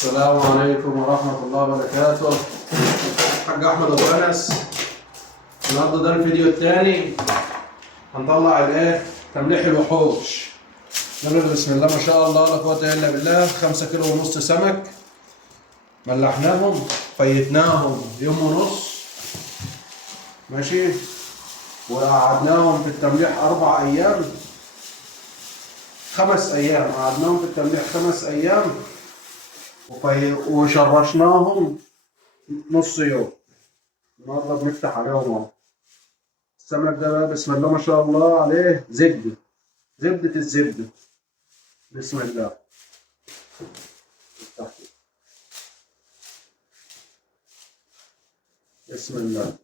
السلام عليكم ورحمة الله وبركاته. حاج أحمد أبو أنس. النهارده ده الفيديو التاني. هنطلع الإيه؟ تمليح الوحوش. نقول بسم الله ما شاء الله لا قوة إلا بالله. 5 كيلو ونص سمك ملحناهم فيتناهم يوم ونص، ماشي، وقعدناهم في التمليح 4 أيام، 5 أيام قعدناهم في التمليح 5 أيام، وشرشناهم نص يوم. النهارده بنفتح عليهم اهو. السمك ده بقى بسم الله ما شاء الله عليه زبدة، زبدة الزبدة. بسم الله. افتح كده. بسم الله.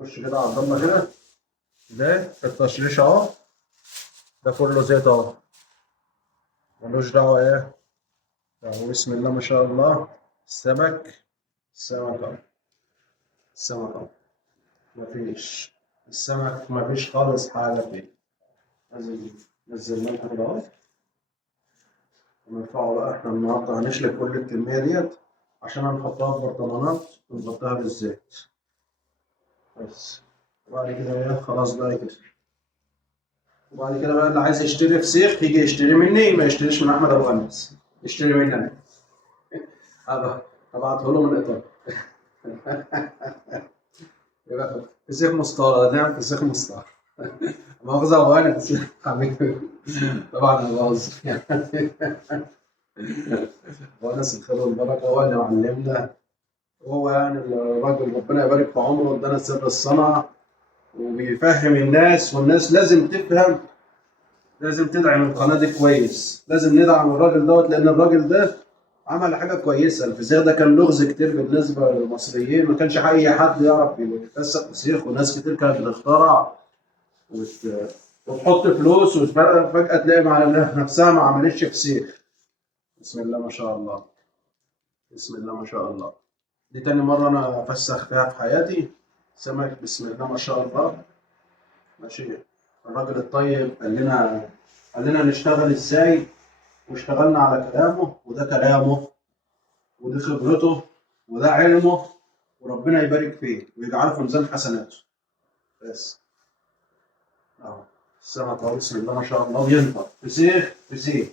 خش كده على الضمة كده. ده التشريش اهو، ده كله زيت اهو، ملوش دعوة ايه اهو. بسم الله ما شاء الله. السمك، السمك اهو، السمك اهو، مفيش، السمك مفيش خالص حاجة فيه. لازم نزلناه كده اهو ونرفعه بقى. احنا النهارده هنشلك كل الكمية ديت عشان هنحطها في برطمانات ونحطها بالزيت بس. وبعد كده ايه خلاص بقى كده. وبعد كده بقى اللي عايز يشتري فسيخ يجي يشتري مني، ما يشتريش من احمد ابو انس، يشتري مني انا. هبعته له من ايطاليا. يبقى فسيخ مستورد، نعم فسيخ مستورد. مؤاخذة ابو انس حبيبي. طبعا انا بهزر يعني. ابو انس الخير والبركه هو اللي معلمنا، هو يعني الراجل ربنا يبارك في عمره ادانا سر الصنعه وبيفهم الناس، والناس لازم تفهم. لازم تدعم القناة دي كويس، لازم ندعم الراجل دوت، لأن الراجل ده عمل حاجة كويسة. الفسيخ ده كان لغز كتير بالنسبة للمصريين، ما كانش أي حد يعرف يفسخ فسيخ، وناس كتير كانت بتخترع وتحط فلوس وفجأة تلاقي مع نفسها ما عملتش فسيخ. بسم الله ما شاء الله. بسم الله ما شاء الله. دي تاني مرة أنا أفسخ فيها في حياتي سمك. بسم الله ما شاء الله. ماشي. الراجل الطيب قال لنا نشتغل ازاي، واشتغلنا على كلامه، وده كلامه ودي خبرته وده علمه، وربنا يبارك فيه ويجعله في ميزان حسناته. بس اهو السمك اهو بسم الله ما شاء الله بينطق فسيخ فسيخ.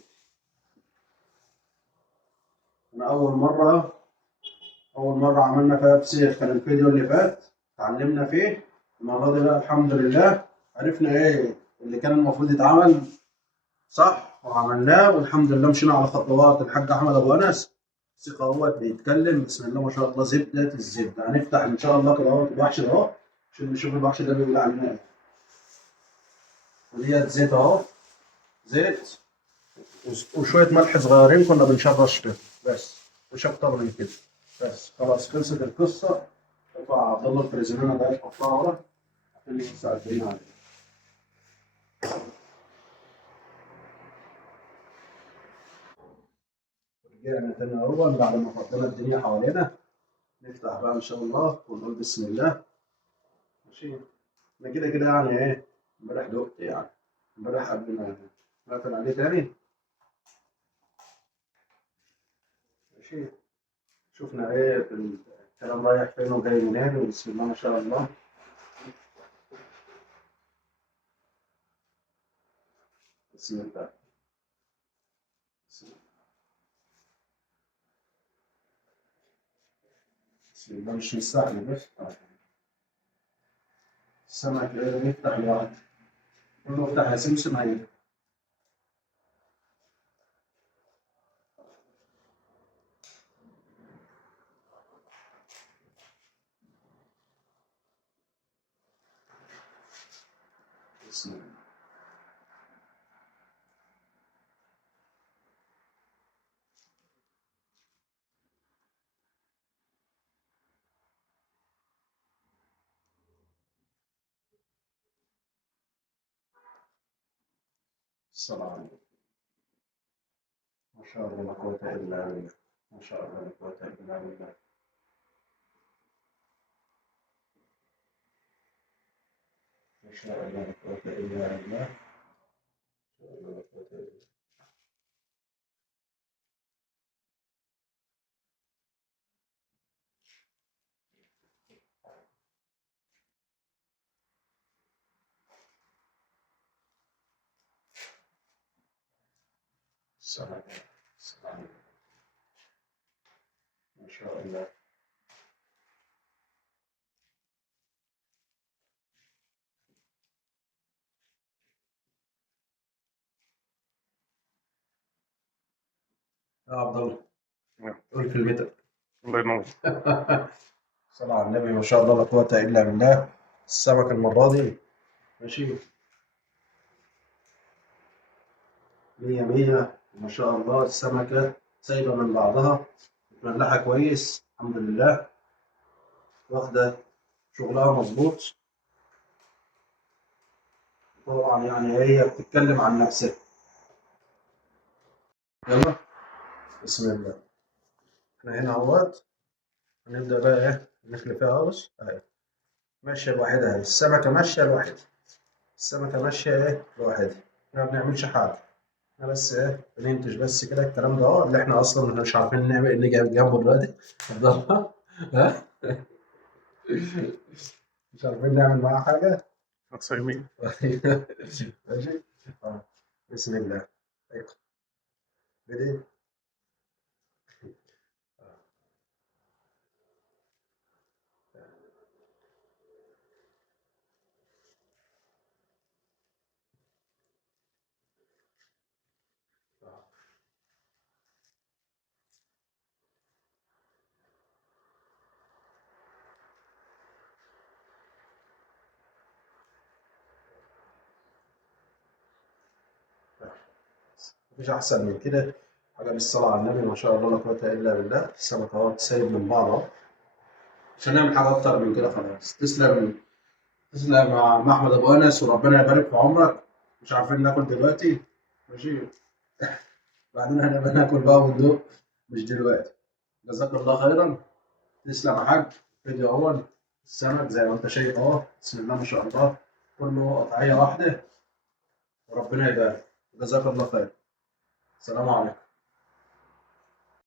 انا اول مره عملنا فيها فسيخ كان الفيديو اللي فات، اتعلمنا فيه. المره دي بقى الحمد لله عرفنا ايه اللي كان المفروض يتعمل صح وعملناه، والحمد لله مشينا على خطوات الحاج احمد ابو انس. الثقة اهوت بيتكلم بسم الله ما شاء الله. زبدة الزبدة. هنفتح ان شاء الله كده اهوت الوحش ده اهو عشان نشوف الوحش ده بيقول علينا ايه. وديت زيت اهو، زيت وشوية ملح صغيرين كنا بنشرش كده بس، مش اكتر من كده. بس خلاص خلصت القصة. ارفع عبد الله البريزيدنت ده يحطها ورا عشان يوسع الدنيا عليه. رجعنا تاني اهو بعد ما فضينا الدنيا حوالينا. نفتح بقى ان شاء الله ونقول بسم الله. ماشي. انا كده كده يعني ايه، امبارح دقت يعني، امبارح قبل ما نقفل عليه تاني. ماشي. شفنا ايه الكلام رايح فين وجاي منين، وبسم الله ما شاء الله. بسم الله. بسم الله. بسم الله. مش مستعجل بس السمك ايه يفتح لوحده. قول له افتح يا سمسم هي. بسم الله. الصلاة عليكم. ما شاء الله لا قوة إلا بالله. ما شاء الله لا قوة إلا بالله. ما شاء الله لا قوة إلا بالله. ما شاء الله لا قوة إلا بالله. السلام. السلام. ما شاء الله. يا عبد الله، نعم. قول كلمتك. الله ينور. صلى على النبي، ما شاء الله لا قوة إلا بالله. السمك المرة دي ماشي مية مية ما شاء الله. السمكة سايبة من بعضها، متملحة كويس الحمد لله، واخدة شغلها مظبوط. طبعا يعني هي بتتكلم عن نفسها. يلا، بسم الله. احنا هنا اهوت، هنبدأ بقى ايه نخلي فيها خالص اهي، ماشية لوحدها اهي. السمكة ماشية لوحدها، السمكة ماشية ايه لوحدها. احنا ما بنعملش حاجة، احنا بس ايه بننتج بس كده الكلام ده اللي احنا اصلا مش عارفين نعمل اللي جنبه دلوقتي. اتفضل. ها، مش عارفين نعمل معاه حاجة. أقصى يمين. ماشي. بسم الله. بدي. مفيش أحسن من كده، حاجة بالصلاة على النبي ما شاء الله لا قوة إلا بالله. السمك أهو سايب من بعض أهو، مش هنعمل حاجة أكتر من كده خلاص. تسلم. تسلم يا عم أحمد أبو أنس، وربنا يبارك في عمرك. مش عارفين ناكل دلوقتي، ماشي، بعدين هنبقى ناكل بقى وندوق، مش دلوقتي. جزاك الله خيرا. تسلم يا حاج. فيديو أول، السمك زي ما أنت شايف أهو، بسم الله ما شاء الله، كله قطعية واحدة، وربنا يبارك. جزاك الله خير. السلام عليكم.